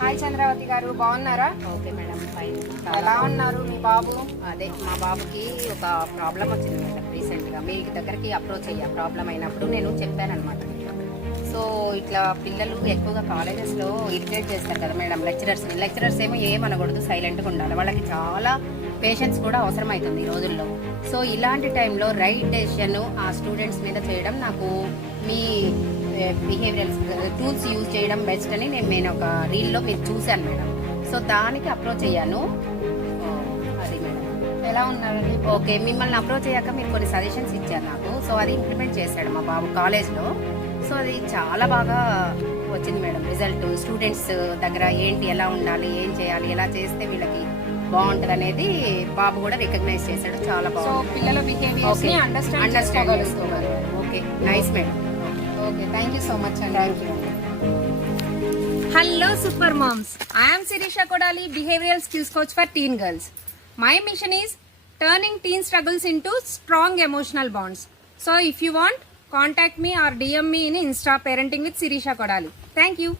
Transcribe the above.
Hi Chandravathi గారు, బాగున్నారా? Okay madam, fine. ఎలా ఉన్నారు మీ బాబు? అదే మా బాబుకి ఒక ప్రాబ్లం వచ్చింది మేడం. రీసెంట్గా మీ దగ్గరికి అప్రోచ్ అయ్యా. ప్రాబ్లం అయినప్పుడు నేను చెప్పానమాట. సో ఇట్లా పిల్లలు ఎక్కువగా కాలేజెస్లో ఇరిటేట్ చేస్తారు కదా మేడం లెక్చరర్స్ ఏమో ఏమనకూడదు, సైలెంట్గా ఉండాలి. వాళ్ళకి చాలా పేషెన్స్ కూడా అవసరం అవుతుంది ఈ రోజుల్లో. సో ఇలాంటి టైంలో రైట్ డెసిషన్ ఆ స్టూడెంట్స్ మీద చేయడం, నాకు మీ బిహేవియరల్ టూల్స్ యూజ్ చేయడం బెస్ట్ అని నేను ఒక రీల్లో మీరు చూశాను మేడం. సో దానికి అప్రోచ్ అయ్యాను. అది మేడం. ఎలా ఉన్నారండి? ఓకే, మిమ్మల్ని అప్రోచ్ అయ్యాక మీరు కొన్ని సజెషన్స్ ఇచ్చారు నాకు. సో అది ఇంప్లిమెంట్ చేశాడు మా బాబు కాలేజ్లో. సో అది చాలా బాగా వచ్చింది మేడం రిజల్ట్. స్టూడెంట్స్ దగ్గర ఏంటి, ఎలా ఉండాలి, ఏం చేయాలి, ఎలా చేస్తే వీళ్ళకి బాగుంటుంది అనేది బాబు కూడా రికగ్నైజ్ చేశాడు. చాలా సో బాగుంది. పిల్లల బిహేవియర్స్ ని అండర్స్టాండ్ చేసుకోగలుగుతున్నారు. Okay, nice madam. Okay, thank you so much అండి. Thank you. Hello super moms, I am Sirisha Kodali, behavioral skills coach for teen girls. My mission is turning teen struggles into strong emotional bonds. So if you want, contact me or DM me in Insta Parenting with Sirisha Kodali. Thank you.